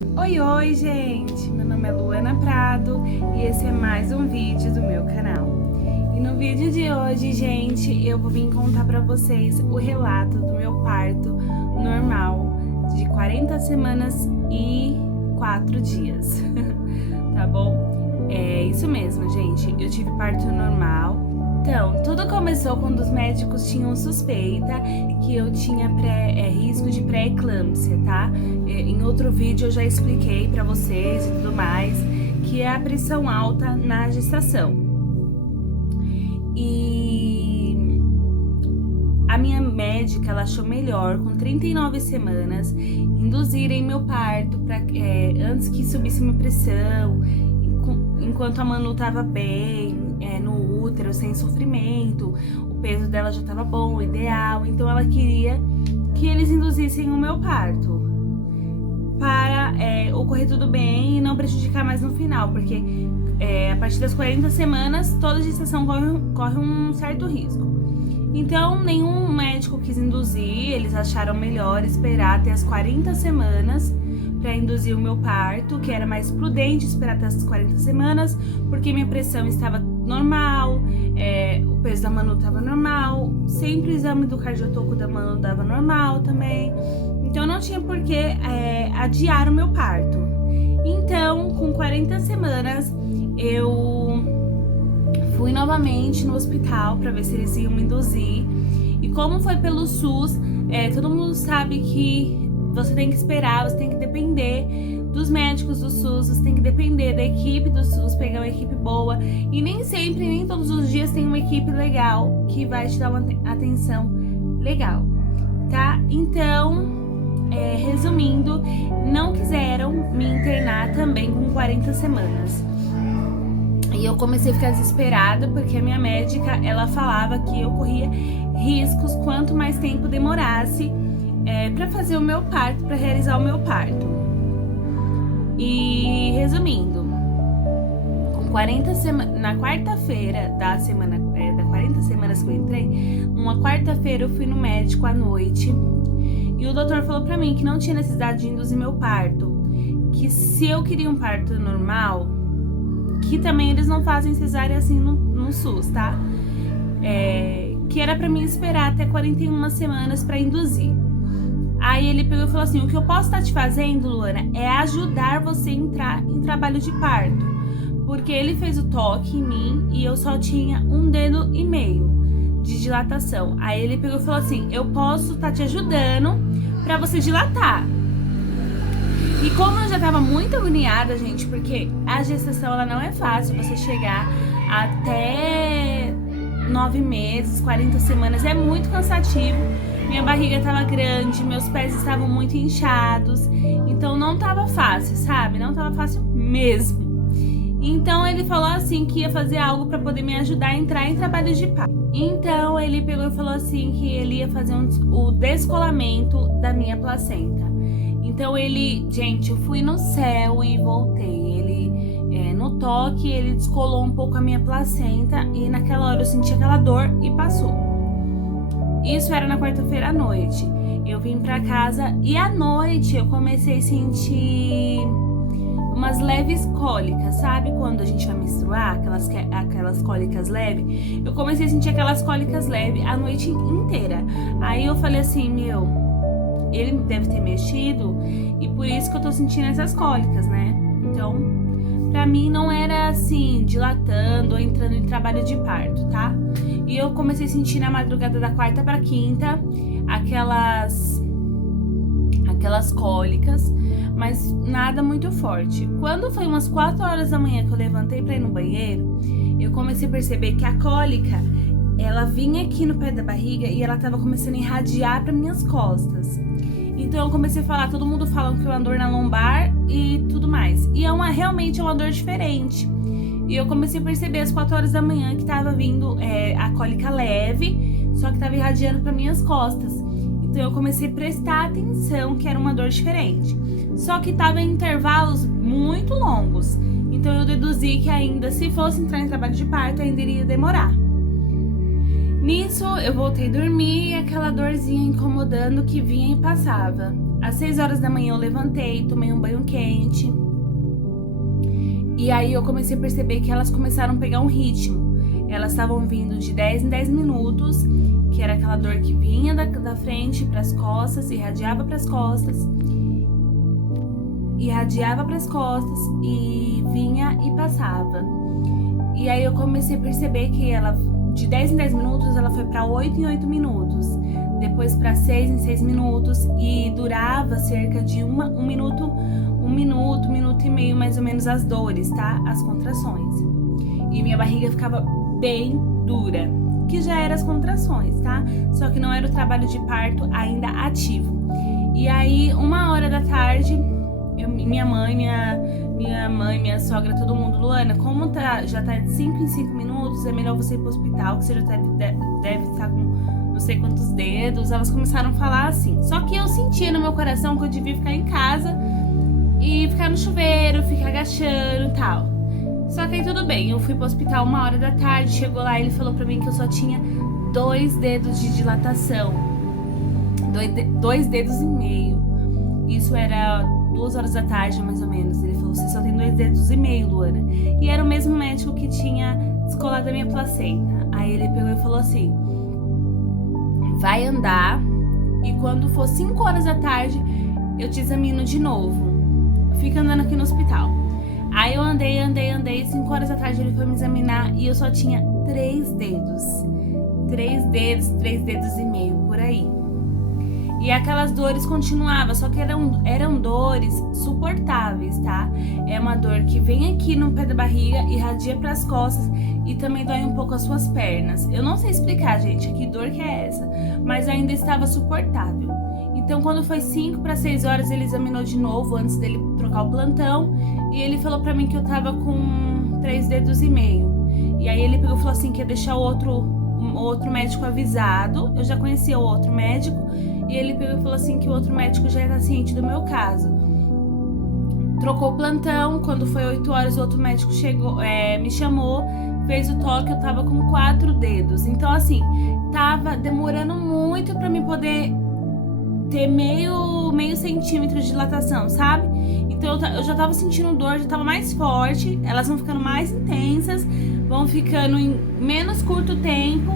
Oi, oi, gente! Meu nome é Luana Prado e esse é mais um vídeo do meu canal. E no vídeo de hoje, gente, eu vou vir contar pra vocês o relato do meu parto normal de 40 semanas e 4 dias, tá bom? É isso mesmo, gente, eu tive parto normal. Então, tudo começou quando os médicos tinham suspeita que eu tinha risco de pré-eclâmpsia, tá? Em outro vídeo eu já expliquei pra vocês e tudo mais, que é a pressão alta na gestação. E a minha médica, ela achou melhor, com 39 semanas, induzirem meu parto antes que subisse minha pressão, enquanto a Manu tava bem, no útero, sem sofrimento, o peso dela já tava bom, ideal, então ela queria que eles induzissem o meu parto para ocorrer tudo bem e não prejudicar mais no final, porque a partir das 40 semanas, toda gestação corre um certo risco. Então, nenhum médico quis induzir, eles acharam melhor esperar até as 40 semanas para induzir o meu parto, que era mais prudente esperar até as 40 semanas, porque minha pressão estava normal, o peso da Manu estava normal, sempre o exame do cardiotoco da Manu dava normal também, então não tinha por que adiar o meu parto. Então, com 40 semanas, eu fui novamente no hospital para ver se eles iam me induzir, e como foi pelo SUS, todo mundo sabe que você tem que esperar, você tem que depender dos médicos do SUS, você tem que depender da equipe do SUS, pegar uma equipe boa. E nem sempre, nem todos os dias tem uma equipe legal que vai te dar uma atenção legal, tá? Então, resumindo, não quiseram me internar também com 40 semanas. E eu comecei a ficar desesperada porque a minha médica, ela falava que eu corria riscos quanto mais tempo demorasse para fazer o meu parto, para realizar o meu parto. E resumindo, com 40 semanas, na quarta-feira da semana, da 40 semanas que eu entrei, numa quarta-feira eu fui no médico à noite e o doutor falou pra mim que não tinha necessidade de induzir meu parto, que se eu queria um parto normal, que também eles não fazem cesárea assim no SUS, tá? Que era pra mim esperar até 41 semanas pra induzir. Aí ele pegou e falou assim: o que eu posso estar te fazendo, Luana, é ajudar você a entrar em trabalho de parto. Porque ele fez o toque em mim e eu só tinha 1,5 dedo de dilatação. Aí ele pegou e falou assim: eu posso estar te ajudando pra você dilatar. E como eu já tava muito agoniada, gente, porque a gestação ela não é fácil, você chegar até 9 meses, 40 semanas, é muito cansativo. Minha barriga tava grande, meus pés estavam muito inchados, então não tava fácil, sabe? Não tava fácil mesmo. Então ele falou assim que ia fazer algo pra poder me ajudar a entrar em trabalho de parto. Então ele pegou e falou assim que ele ia fazer o descolamento da minha placenta. Então gente, eu fui no céu e voltei. No toque, ele descolou um pouco a minha placenta e naquela hora eu senti aquela dor e passou. Isso era na quarta-feira à noite. Eu vim pra casa e à noite eu comecei a sentir umas leves cólicas, sabe? Quando a gente vai menstruar, aquelas cólicas leves. Eu comecei a sentir aquelas cólicas leves a noite inteira. Aí eu falei assim, ele deve ter mexido e por isso que eu tô sentindo essas cólicas, né? Então, pra mim não era assim, dilatando ou entrando em trabalho de parto, tá? E eu comecei a sentir na madrugada da quarta pra quinta aquelas cólicas, mas nada muito forte. Quando foi umas 4 horas da manhã que eu levantei pra ir no banheiro, eu comecei a perceber que a cólica, ela vinha aqui no pé da barriga e ela tava começando a irradiar para minhas costas. Então eu comecei a falar, todo mundo fala que é uma dor na lombar e tudo mais. E realmente é uma dor diferente. E eu comecei a perceber às 4 horas da manhã que tava vindo a cólica leve, só que tava irradiando para minhas costas. Então eu comecei a prestar atenção que era uma dor diferente. Só que tava em intervalos muito longos. Então eu deduzi que ainda, se fosse entrar em trabalho de parto, ainda iria demorar. Nisso, eu voltei a dormir e aquela dorzinha incomodando que vinha e passava. às 6 horas da manhã eu levantei, tomei um banho quente. E aí eu comecei a perceber que elas começaram a pegar um ritmo. Elas estavam vindo de 10 em 10 minutos, que era aquela dor que vinha da frente para as costas, irradiava para as costas, e vinha e passava. E aí eu comecei a perceber que ela, de 10 em 10 minutos, ela foi para 8 em 8 minutos, depois para 6 em 6 minutos, e durava cerca de um minuto e meio mais ou menos as dores, tá? As contrações. E minha barriga ficava bem dura, que já eram as contrações, tá? Só que não era o trabalho de parto ainda ativo. E aí, 1h da tarde, minha mãe, minha sogra, todo mundo, Luana, como já tá de 5 em 5 minutos, é melhor você ir pro hospital, que você já deve estar com não sei quantos dedos. Elas começaram a falar assim. Só que eu sentia no meu coração que eu devia ficar em casa e ficar no chuveiro, ficar agachando e tal. Só que aí tudo bem, eu fui pro hospital 1h da tarde, chegou lá e ele falou pra mim que eu só tinha 2 dedos de dilatação. 2 dedos e meio. Isso era 2 horas da tarde, mais ou menos. Ele falou, você só tem 2 dedos e meio, Luana. E era o mesmo médico que tinha descolado a minha placenta. Aí ele pegou e falou assim, vai andar e quando for 5 horas da tarde, eu te examino de novo. Fica andando aqui no hospital. Aí eu andei, 5 horas da tarde ele foi me examinar e eu só tinha 3 dedos. 3 dedos e meio, por aí. E aquelas dores continuavam, só que eram dores suportáveis, tá? É uma dor que vem aqui no pé da barriga, irradia pras costas e também dói um pouco as suas pernas. Eu não sei explicar, gente, que dor que é essa, mas ainda estava suportável. Então, quando foi 5 para 6 horas, ele examinou de novo, antes dele trocar o plantão, e ele falou pra mim que eu tava com 3 dedos e meio. E aí ele pegou e falou assim, que ia deixar o outro médico avisado. Eu já conhecia o outro médico, e ele pegou e falou assim que o outro médico já era ciente do meu caso. Trocou o plantão, quando foi 8 horas o outro médico chegou, me chamou, fez o toque, eu tava com 4 dedos. Então assim, tava demorando muito pra mim poder ter meio centímetro de dilatação, sabe? Então eu já tava sentindo dor, já tava mais forte, elas vão ficando mais intensas, vão ficando em menos curto tempo,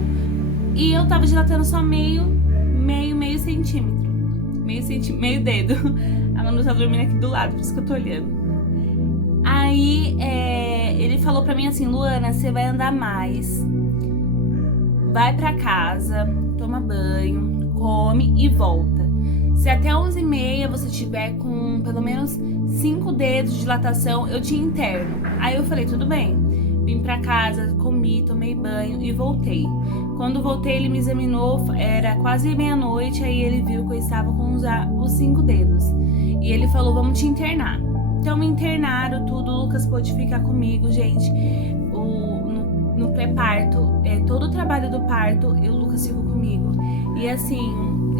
e eu tava dilatando só meio centímetro. Meio dedo. A Manu tá dormindo aqui do lado, por isso que eu tô olhando. Aí ele falou pra mim assim, Luana, você vai andar mais. Vai pra casa, toma banho, come e volta. Se até 11h30 você tiver com pelo menos 5 dedos de dilatação, eu te interno. Aí eu falei, tudo bem. Vim pra casa, comi, tomei banho e voltei. Quando voltei, ele me examinou, era quase meia-noite, aí ele viu que eu estava com os 5 dedos. E ele falou, vamos te internar. Então me internaram, tudo, o Lucas pôde ficar comigo, gente. No pré-parto, todo o trabalho do parto, o Lucas ficou comigo. E assim,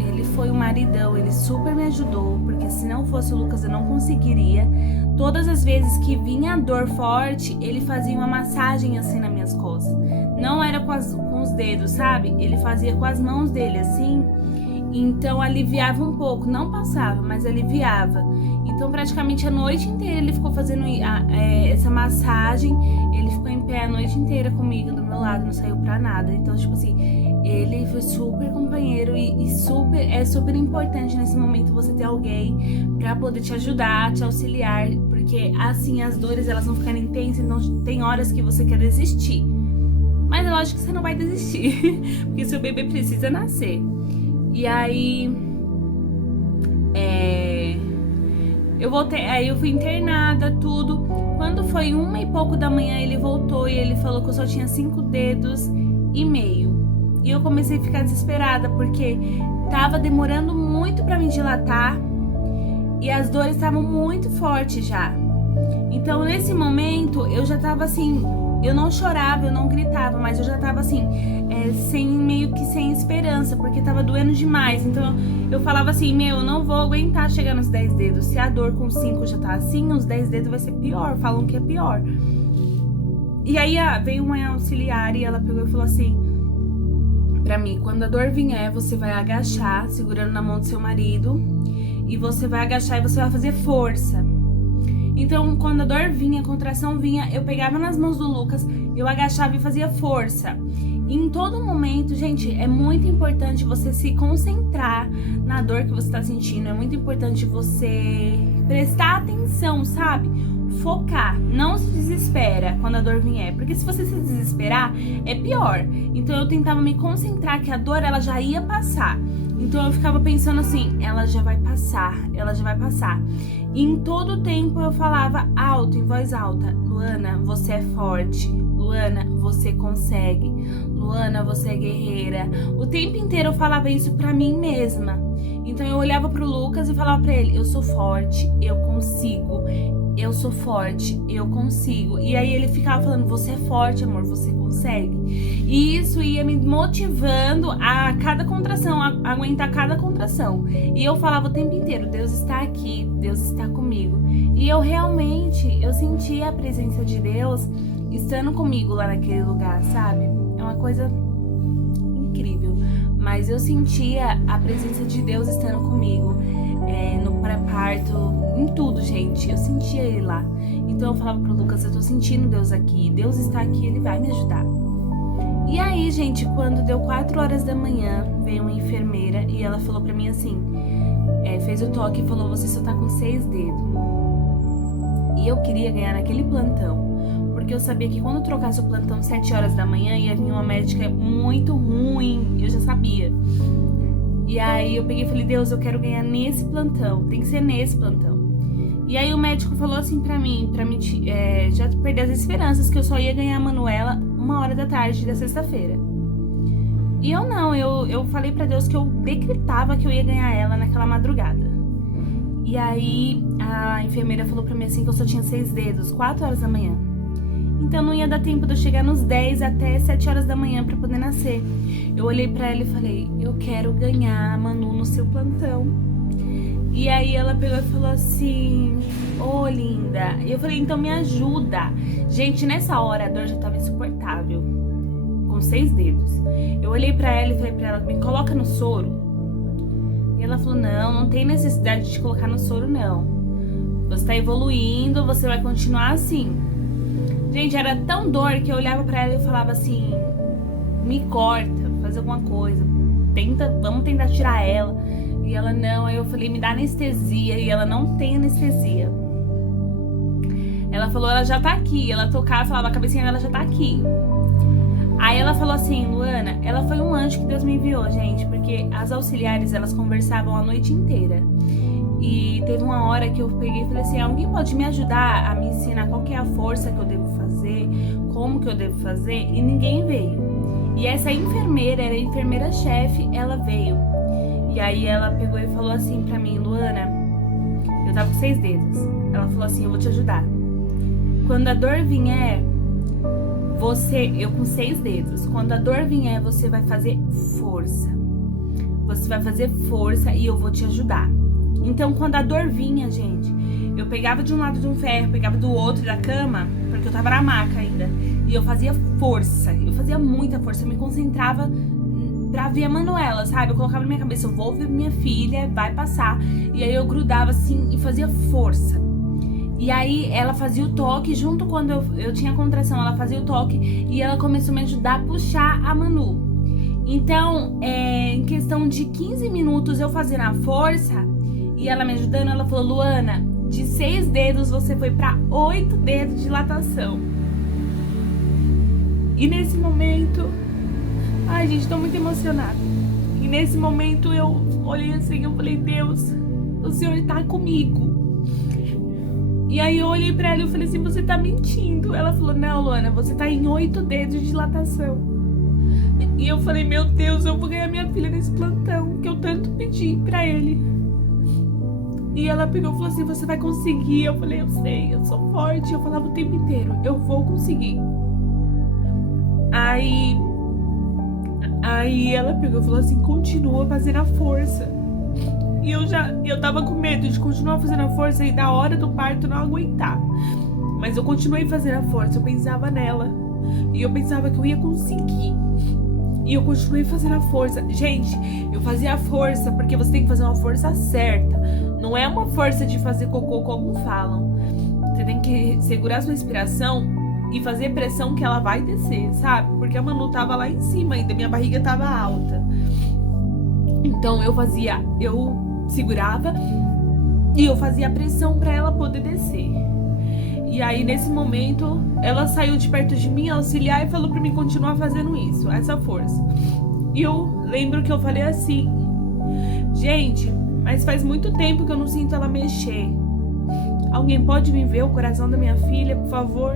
ele foi um maridão, ele super me ajudou, porque se não fosse o Lucas eu não conseguiria. Todas as vezes que vinha a dor forte, ele fazia uma massagem assim nas minhas costas. Não era com os dedos, sabe? Ele fazia com as mãos dele assim. Então aliviava um pouco, não passava, mas aliviava. Então praticamente a noite inteira ele ficou fazendo essa massagem. Ele ficou em pé a noite inteira comigo, do meu lado, não saiu pra nada. Então, tipo assim, ele foi super companheiro e é super importante nesse momento você ter alguém pra poder te ajudar, te auxiliar. Porque assim, as dores elas vão ficando intensas, então tem horas que você quer desistir. Mas é lógico que você não vai desistir, porque seu bebê precisa nascer. E aí, eu voltei, aí eu fui internada, tudo. Quando foi 1h e pouco da manhã, ele voltou e ele falou que eu só tinha 5 dedos e meio. E eu comecei a ficar desesperada, porque tava demorando muito pra me dilatar e as dores estavam muito fortes já. Então, nesse momento, eu já tava assim, eu não chorava, eu não gritava, mas eu já tava assim, meio que sem esperança, porque tava doendo demais. Então eu falava assim, eu não vou aguentar chegar nos 10 dedos. Se a dor com 5 já tá assim, os 10 dedos vai ser pior, falam que é pior. E aí veio uma auxiliar e ela pegou e falou assim pra mim, quando a dor vier, você vai agachar, segurando na mão do seu marido, e você vai agachar e você vai fazer força. Então, quando a dor vinha, a contração vinha, eu pegava nas mãos do Lucas, eu agachava e fazia força. E em todo momento, gente, é muito importante você se concentrar na dor que você tá sentindo. É muito importante você prestar atenção, sabe? Focar. Não se desespera quando a dor vier, porque se você se desesperar, é pior. Então eu tentava me concentrar que a dor, ela já ia passar. Então eu ficava pensando assim, ela já vai passar, ela já vai passar. E em todo o tempo eu falava alto, em voz alta: Luana, você é forte. Luana, você consegue. Luana, você é guerreira. O tempo inteiro eu falava isso pra mim mesma. Então eu olhava pro Lucas e falava pra ele: eu sou forte, eu consigo. Eu sou forte, eu consigo. E aí ele ficava falando: você é forte, amor, você consegue. E isso ia me motivando a cada contração, a aguentar cada contração. E eu falava o tempo inteiro: Deus está aqui, Deus está comigo. E eu realmente, eu sentia a presença de Deus estando comigo lá naquele lugar, sabe? É uma coisa incrível. Mas eu sentia a presença de Deus estando comigo. No pré-parto, em tudo, gente. Eu sentia ele lá. Então eu falava pro Lucas: eu tô sentindo Deus aqui. Deus está aqui, ele vai me ajudar. E aí, gente, quando deu 4 horas da manhã, veio uma enfermeira e ela falou pra mim assim, fez o toque e falou: você só tá com 6 dedos. E eu queria ganhar naquele plantão, porque eu sabia que quando eu trocasse o plantão 7 horas da manhã, ia vir uma médica muito ruim. Eu já sabia. E aí eu peguei e falei: Deus, eu quero ganhar nesse plantão, tem que ser nesse plantão. E aí o médico falou assim pra mim já perder as esperanças, que eu só ia ganhar a Manuela 1h da tarde da sexta-feira. E eu não, eu falei pra Deus que eu decretava que eu ia ganhar ela naquela madrugada. E aí a enfermeira falou pra mim assim que eu só tinha 6 dedos, 4 horas da manhã. Então não ia dar tempo de eu chegar nos 10 até 7 horas da manhã pra poder nascer. Eu olhei pra ela e falei: eu quero ganhar a Manu no seu plantão. E aí ela pegou e falou assim: ô, linda. E eu falei: então me ajuda. Gente, nessa hora a dor já tava insuportável, com 6 dedos. Eu olhei pra ela e falei pra ela: me coloca no soro. E ela falou: não tem necessidade de te colocar no soro, não. Você tá evoluindo, você vai continuar assim. Gente, era tão dor que eu olhava pra ela e falava assim: me corta, faz alguma coisa, vamos tentar tirar ela. E ela: não. Aí eu falei: me dá anestesia. E ela: não tem anestesia. Ela falou: ela já tá aqui. Ela tocava, falava a cabecinha dela: já tá aqui. Aí ela falou assim: Luana, ela foi um anjo que Deus me enviou, gente, porque as auxiliares, elas conversavam a noite inteira. E teve uma hora que eu peguei e falei assim: alguém pode me ajudar a me ensinar qual que é a força que eu devo fazer, como que eu devo fazer? E ninguém veio. E essa enfermeira, era a enfermeira-chefe, ela veio. E aí ela pegou e falou assim pra mim: Luana, eu tava com 6 dedos. Ela falou assim: eu vou te ajudar. Quando a dor vier, eu com 6 dedos, quando a dor vier, você vai fazer força. Você vai fazer força e eu vou te ajudar. Então, quando a dor vinha, gente, eu pegava de um lado de um ferro, pegava do outro da cama, porque eu tava na maca ainda. E eu fazia força, eu fazia muita força, eu me concentrava pra ver a Manuela, sabe? Eu colocava na minha cabeça: eu vou ver minha filha, vai passar. E aí eu grudava assim e fazia força. E aí ela fazia o toque, junto quando eu tinha contração, ela fazia o toque e ela começou a me ajudar a puxar a Manu. Então, em questão de 15 minutos eu fazendo a força e ela me ajudando, ela falou: Luana, de 6 dedos você foi pra 8 dedos de dilatação. E nesse momento, ai, gente, tô muito emocionada. E nesse momento eu olhei assim, eu falei: Deus, o Senhor tá comigo. E aí eu olhei pra ela e eu falei assim: você tá mentindo. Ela falou: não, Luana, você tá em 8 dedos de dilatação. E eu falei: meu Deus, eu vou ganhar minha filha nesse plantão que eu tanto pedi pra ele. E ela pegou e falou assim: você vai conseguir. Eu falei: eu sei, eu sou forte. Eu falava o tempo inteiro: eu vou conseguir. Aí ela pegou e falou assim: continua fazendo a força. E eu tava com medo de continuar fazendo a força e da hora do parto não aguentar. Mas eu continuei fazendo a força, eu pensava nela. E eu pensava que eu ia conseguir. E eu continuei fazendo a força. Gente, eu fazia a força porque você tem que fazer uma força certa. Não é uma força de fazer cocô como falam. Você tem que segurar sua respiração e fazer pressão que ela vai descer, sabe? Porque a Manu tava lá em cima ainda, minha barriga tava alta. Então eu segurava e eu fazia pressão pra ela poder descer. E aí nesse momento ela saiu de perto de mim, auxiliar, e falou pra mim continuar fazendo isso, essa força. E eu lembro que eu falei assim: gente, mas faz muito tempo que eu não sinto ela mexer. Alguém pode me ver o coração da minha filha, por favor?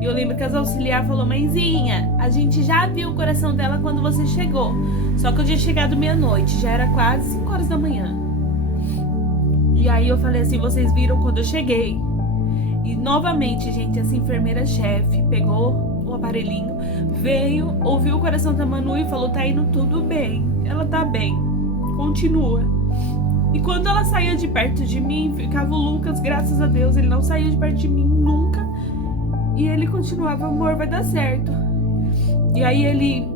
E eu lembro que as auxiliar falou: mãezinha, a gente já viu o coração dela quando você chegou. Só que eu tinha chegado meia-noite, já era quase 5 horas da manhã. E aí eu falei assim: vocês viram quando eu cheguei? E novamente, gente, essa enfermeira-chefe pegou o aparelhinho, veio, ouviu o coração da Manu e falou: tá indo tudo bem, ela tá bem, continua. E quando ela saía de perto de mim, ficava o Lucas, graças a Deus, ele não saía de perto de mim nunca. E ele continuava: amor, vai dar certo. E aí ele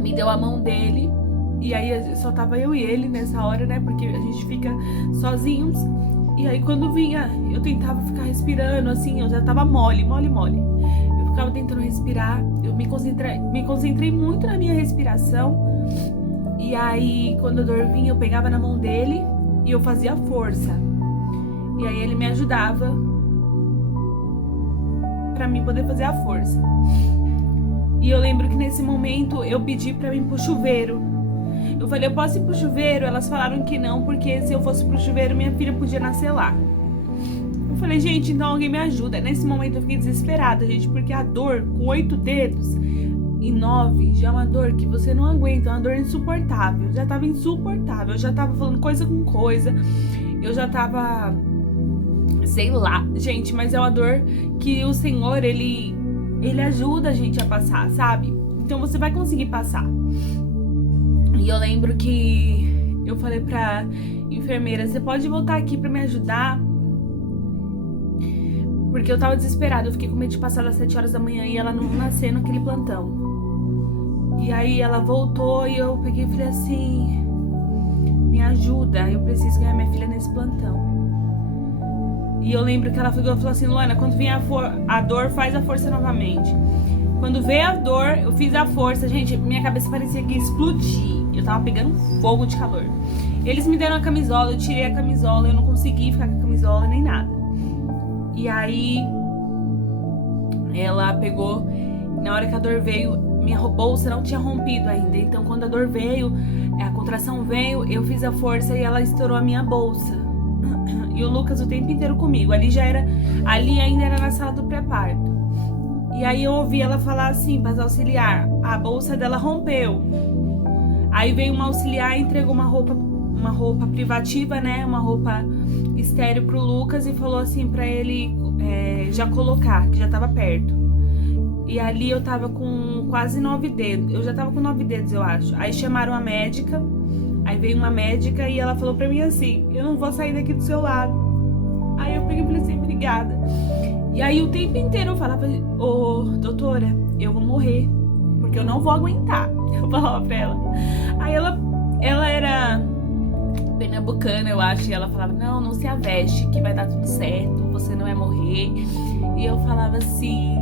me deu a mão dele, e aí só tava eu e ele nessa hora, né, porque a gente fica sozinhos. E aí quando vinha, eu tentava ficar respirando, assim, eu já tava mole. Eu ficava tentando respirar, eu me concentrei muito na minha respiração. E aí quando a dor vinha, eu pegava na mão dele e eu fazia força. E aí ele me ajudava pra mim poder fazer a força. E eu lembro que nesse momento eu pedi pra mim ir pro chuveiro. Eu falei: eu posso ir pro chuveiro? Elas falaram que não, porque se eu fosse pro chuveiro, minha filha podia nascer lá. Eu falei: gente, então alguém me ajuda. Nesse momento eu fiquei desesperada, gente, porque a dor com 8 dedos e 9 já é uma dor que você não aguenta, é uma dor insuportável. Já tava insuportável, eu já tava falando coisa com coisa, eu já tava, sei lá, gente, mas é uma dor que o Senhor, ele ajuda a gente a passar, sabe? Então você vai conseguir passar. E eu lembro que eu falei pra enfermeira: você pode voltar aqui pra me ajudar? Porque eu tava desesperada, eu fiquei com medo de passar das 7 horas da manhã e ela não nascer naquele plantão. E aí ela voltou e eu peguei e falei assim: me ajuda, eu preciso ganhar minha filha nesse plantão. E eu lembro que ela falou assim: Luana, quando vier a dor, faz a força novamente. Quando veio a dor, eu fiz a força. Gente, minha cabeça parecia que ia explodir. Eu tava pegando fogo de calor. Eles me deram a camisola, eu tirei a camisola, eu não consegui ficar com a camisola nem nada. E aí ela pegou, na hora que a dor veio, minha bolsa não tinha rompido ainda. Então quando a dor veio, a contração veio, eu fiz a força e ela estourou a minha bolsa. E o Lucas o tempo inteiro comigo. Ali ainda era na sala do pré-parto. E aí eu ouvi ela falar assim para as auxiliar: a bolsa dela rompeu. Aí veio uma auxiliar e entregou uma roupa privativa, né? Uma roupa estéril pro Lucas e falou assim pra ele já colocar, que já tava perto. E ali eu tava com quase 9 dedos. Eu já tava com 9 dedos, eu acho. Aí chamaram a médica. Aí veio uma médica e ela falou pra mim assim: eu não vou sair daqui do seu lado. Aí eu peguei e falei assim: obrigada. E aí o tempo inteiro eu falava: ô, doutora, eu vou morrer, porque eu não vou aguentar. Eu falava pra ela. Aí ela era pernambucana, eu acho, e ela falava: não se aveste, que vai dar tudo certo, você não vai morrer. E eu falava assim: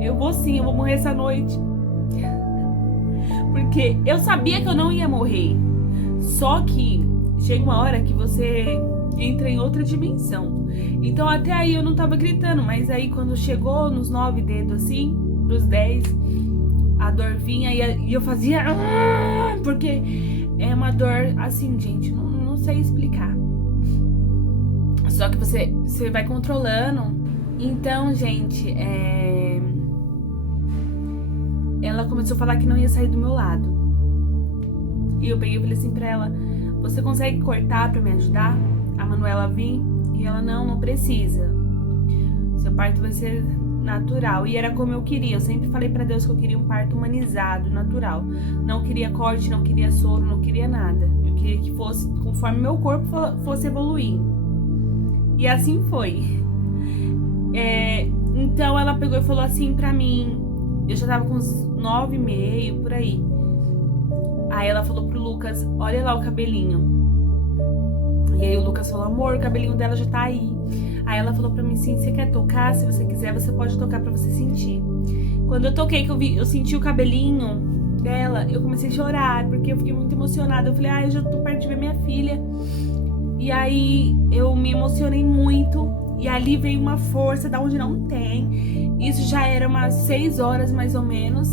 eu vou sim, eu vou morrer essa noite. Porque eu sabia que eu não ia morrer. Só que chega uma hora que você entra em outra dimensão. Então até aí eu não tava gritando, mas aí quando chegou nos 9 dedos assim, pros 10, a dor vinha e eu fazia... Porque é uma dor assim, gente, não sei explicar. Só que você vai controlando. Então, gente, ela começou a falar que não ia sair do meu lado. E eu peguei e falei assim pra ela: você consegue cortar pra me ajudar? A Manuela vir? E ela: não precisa. Seu parto vai ser natural. E era como eu queria. Eu sempre falei pra Deus que eu queria um parto humanizado, natural. Não queria corte, não queria soro, não queria nada. Eu queria que fosse conforme meu corpo fosse evoluindo. E assim foi. Então ela pegou e falou assim pra mim. Eu já tava com uns 9,5 por aí. Aí ela falou pro Lucas: olha lá o cabelinho. E aí o Lucas falou, amor, o cabelinho dela já tá aí. Aí ela falou pra mim assim, você quer tocar? Se você quiser, você pode tocar pra você sentir. Quando eu toquei, que eu senti o cabelinho dela, eu comecei a chorar, porque eu fiquei muito emocionada. Eu falei, eu já tô perto de ver minha filha. E aí eu me emocionei muito. E ali veio uma força da onde não tem. Isso já era umas 6 horas, mais ou menos.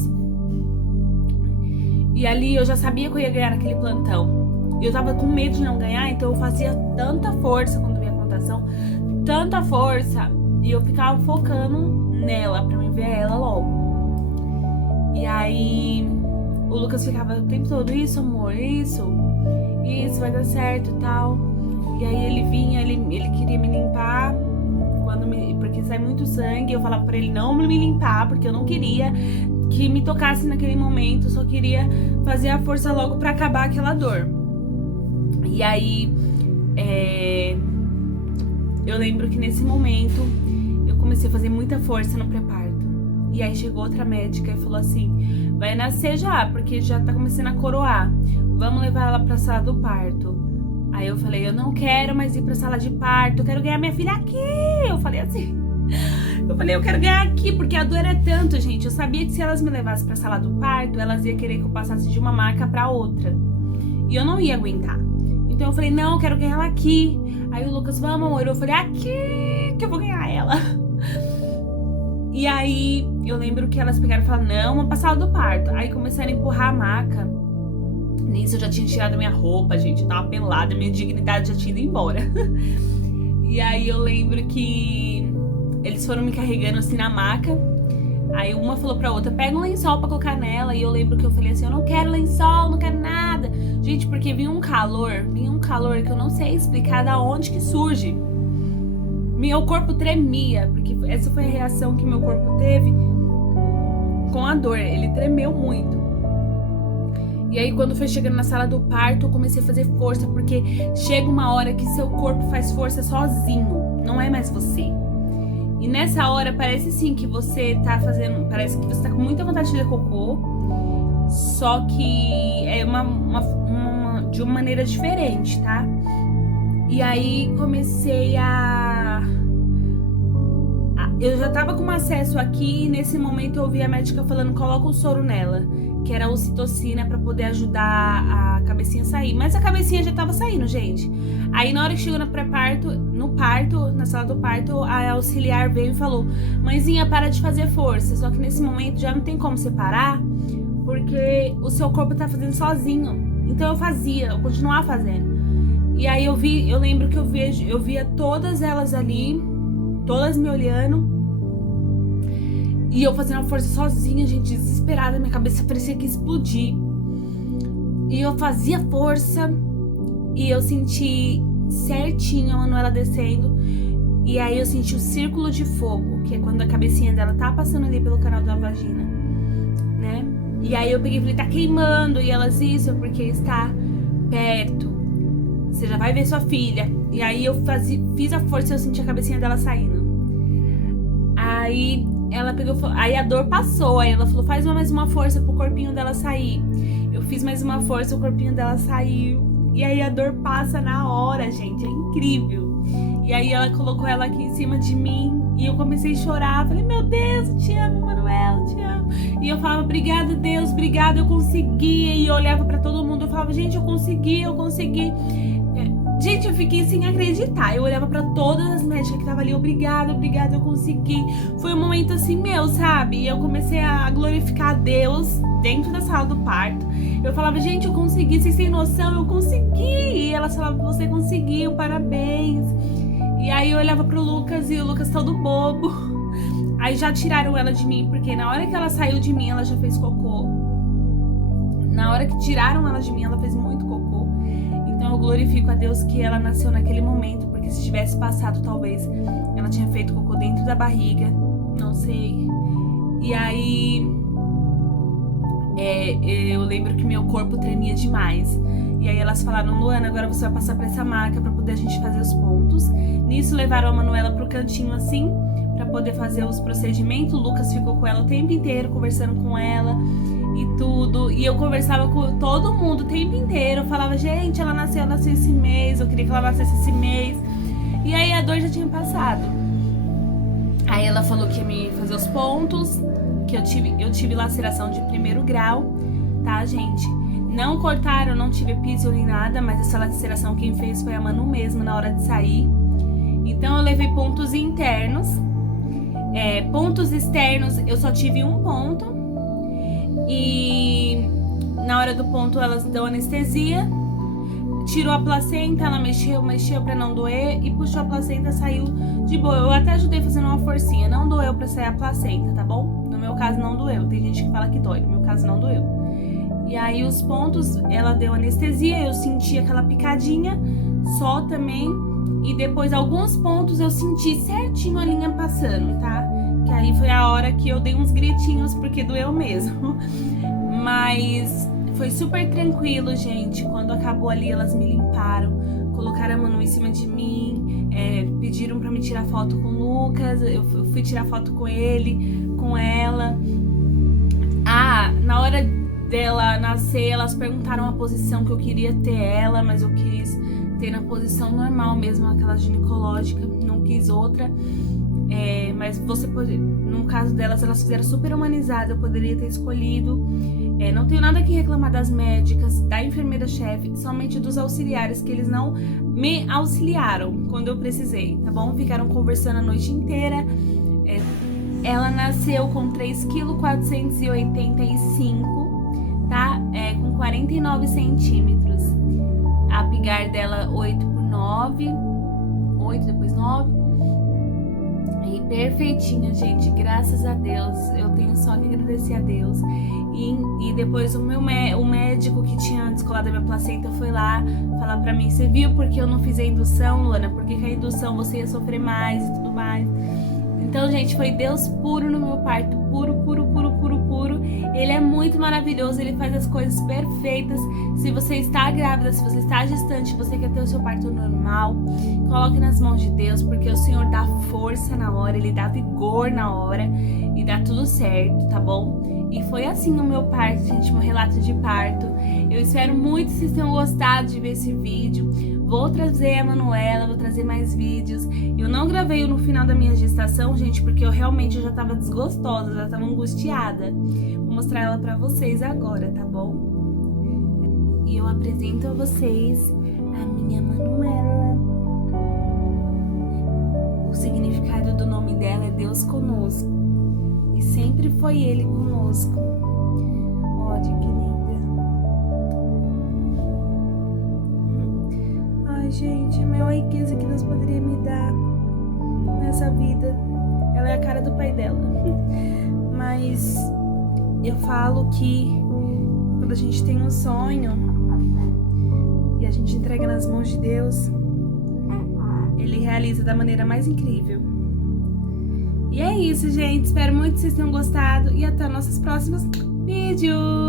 E ali eu já sabia que eu ia ganhar aquele plantão. Eu tava com medo de não ganhar, então eu fazia tanta força quando vinha a contação. Tanta força. E eu ficava focando nela, pra mim ver ela logo. E aí o Lucas ficava o tempo todo, isso amor, isso vai dar certo e tal. E aí ele vinha, ele queria me limpar, porque sai muito sangue. Eu falava pra ele não me limpar, porque eu não queria que me tocasse naquele momento. Eu só queria fazer a força logo pra acabar aquela dor. E aí eu lembro que nesse momento eu comecei a fazer muita força no pré-parto. E aí chegou outra médica e falou assim, vai nascer já, porque já tá começando a coroar. Vamos levar ela pra sala do parto. Aí eu falei, eu não quero mais ir pra sala de parto, eu quero ganhar minha filha aqui. Eu falei assim. Eu quero ganhar aqui, porque a dor é tanto, gente. Eu sabia que se elas me levassem pra sala do parto, elas iam querer que eu passasse de uma maca pra outra. E eu não ia aguentar. Então eu falei, não, eu quero ganhar ela aqui. Aí o Lucas, vamos amor. Eu falei, aqui que eu vou ganhar ela. E aí eu lembro que elas pegaram e falaram, não, vamos pra sala do parto. Aí começaram a empurrar a maca. Nisso eu já tinha tirado minha roupa, gente. Eu tava pelada, minha dignidade já tinha ido embora. E aí eu lembro que eles foram me carregando assim na maca. Aí uma falou pra outra, pega um lençol pra colocar nela. E eu lembro que eu falei assim, eu não quero lençol, não quero nada. Gente, porque vinha um calor que eu não sei explicar da onde que surge. Meu corpo tremia, porque essa foi a reação que meu corpo teve com a dor. Ele tremeu muito. E aí quando foi chegando na sala do parto, eu comecei a fazer força, porque chega uma hora que seu corpo faz força sozinho, não é mais você. E nessa hora parece sim que você tá fazendo, parece que você tá com muita vontade de fazer cocô, só que é de uma maneira diferente, tá? E aí comecei eu já tava com acesso aqui, e nesse momento eu ouvi a médica falando, coloca o soro nela, que era a ocitocina pra poder ajudar a cabecinha a sair. Mas a cabecinha já tava saindo, gente. Aí na hora que chegou no parto, na sala do parto, a auxiliar veio e falou, mãezinha, para de fazer força. Só que nesse momento já não tem como separar, porque o seu corpo tá fazendo sozinho. Então eu continuava fazendo. E aí eu lembro que eu via todas elas ali, todas me olhando. E eu fazendo a força sozinha, gente, desesperada. Minha cabeça parecia que ia explodir. E eu fazia força. E eu senti certinho a Manuela descendo. E aí eu senti o círculo de fogo, que é quando a cabecinha dela tá passando ali pelo canal da vagina, né? E aí eu peguei e falei, tá queimando. E elas, isso é porque está perto. Você já vai ver sua filha. E aí eu fiz a força e eu senti a cabecinha dela saindo. Aí ela pegou, aí a dor passou. Aí ela falou, faz mais uma força pro corpinho dela sair. Eu fiz mais uma força, o corpinho dela saiu. E aí a dor passa na hora, gente. É incrível. E aí ela colocou ela aqui em cima de mim. E eu comecei a chorar. Falei, meu Deus, eu te amo, Manuela, te amo. E eu falava, obrigada, Deus, obrigada, eu consegui. E eu olhava pra todo mundo, eu falava, gente, eu consegui. Gente, eu fiquei sem acreditar. Eu olhava pra todas as médicas que estavam ali, obrigada, eu consegui. Foi um momento assim meu, sabe? E eu comecei a glorificar a Deus dentro da sala do parto. Eu falava, gente, eu consegui, vocês têm noção? Eu consegui. E elas falavam, você conseguiu, parabéns. E aí eu olhava pro Lucas e o Lucas todo bobo. Aí já tiraram ela de mim, porque na hora que ela saiu de mim, ela já fez cocô. Na hora que tiraram ela de mim, ela fez muito cocô. Então eu glorifico a Deus que ela nasceu naquele momento, porque se tivesse passado, talvez ela tinha feito cocô dentro da barriga, não sei. E aí eu lembro que meu corpo tremia demais. E aí elas falaram, Luana, agora você vai passar pra essa maca pra poder a gente fazer os pontos. Nisso levaram a Manuela pro cantinho assim, pra poder fazer os procedimentos. O Lucas ficou com ela o tempo inteiro, conversando com ela. e tudo. E eu conversava com todo mundo o tempo inteiro. Eu falava, gente, ela nasceu esse mês. Eu queria que ela nascesse esse mês. E aí a dor já tinha passado. Aí ela falou que ia me fazer os pontos, que eu tive laceração de 1º grau, tá, gente? Não cortaram, não tive episio nem nada, mas essa laceração quem fez foi a Manu mesmo na hora de sair. Então eu levei pontos internos. Pontos externos eu só tive 1 ponto. E na hora do ponto elas dão anestesia. Tirou a placenta, ela mexeu pra não doer e puxou a placenta, saiu de boa. Eu até ajudei fazendo uma forcinha, não doeu pra sair a placenta, tá bom? No meu caso não doeu, tem gente que fala que dói, no meu caso não doeu. E aí os pontos, ela deu anestesia, eu senti aquela picadinha só também. E depois alguns pontos eu senti certinho a linha passando, tá? Que aí foi a hora que eu dei uns gritinhos porque doeu mesmo. Mas foi super tranquilo, gente. Quando acabou ali, elas me limparam, colocaram a Manu em cima de mim, pediram pra me tirar foto com o Lucas. Eu fui tirar foto com ele, com ela. Na hora dela nascer, elas perguntaram a posição que eu queria ter ela, mas eu quis ter na posição normal mesmo, aquela ginecológica, não quis outra. Mas você pode, no caso delas, elas fizeram super humanizada, eu poderia ter escolhido. Não tenho nada que reclamar das médicas, da enfermeira-chefe, somente dos auxiliares, que eles não me auxiliaram quando eu precisei, tá bom? Ficaram conversando a noite inteira. Ela nasceu com 3,485 kg, tá? Com 49 centímetros. A pigar dela 8x9, 8, depois 9. E perfeitinha, gente, graças a Deus. Eu tenho só que agradecer a Deus. E depois o médico que tinha descolado a minha placenta foi lá falar pra mim: você viu porque eu não fiz a indução, Luana? Porque com a indução você ia sofrer mais e tudo mais. Então, gente, foi Deus puro no meu parto, puro, puro, puro, puro, puro. Ele é muito maravilhoso, ele faz as coisas perfeitas. Se você está grávida, se você está gestante, você quer ter o seu parto normal, coloque nas mãos de Deus, porque o Senhor dá força na hora, Ele dá vigor na hora e dá tudo certo, tá bom? E foi assim o meu parto, gente, meu relato de parto. Eu espero muito que vocês tenham gostado de ver esse vídeo. Vou trazer a Manuela, vou trazer mais vídeos. Eu não gravei no final da minha gestação, gente, porque eu realmente já tava desgostosa, já tava angustiada. Vou mostrar ela pra vocês agora, tá bom? E eu apresento a vocês a minha Manuela. O significado do nome dela é Deus conosco. E sempre foi Ele conosco. Olha que linda. Ai, gente, a maior riqueza que Deus poderia me dar nessa vida. Ela é a cara do pai dela. Mas eu falo que quando a gente tem um sonho e a gente entrega nas mãos de Deus, Ele realiza da maneira mais incrível. E é isso, gente. Espero muito que vocês tenham gostado e até nossos próximos vídeos.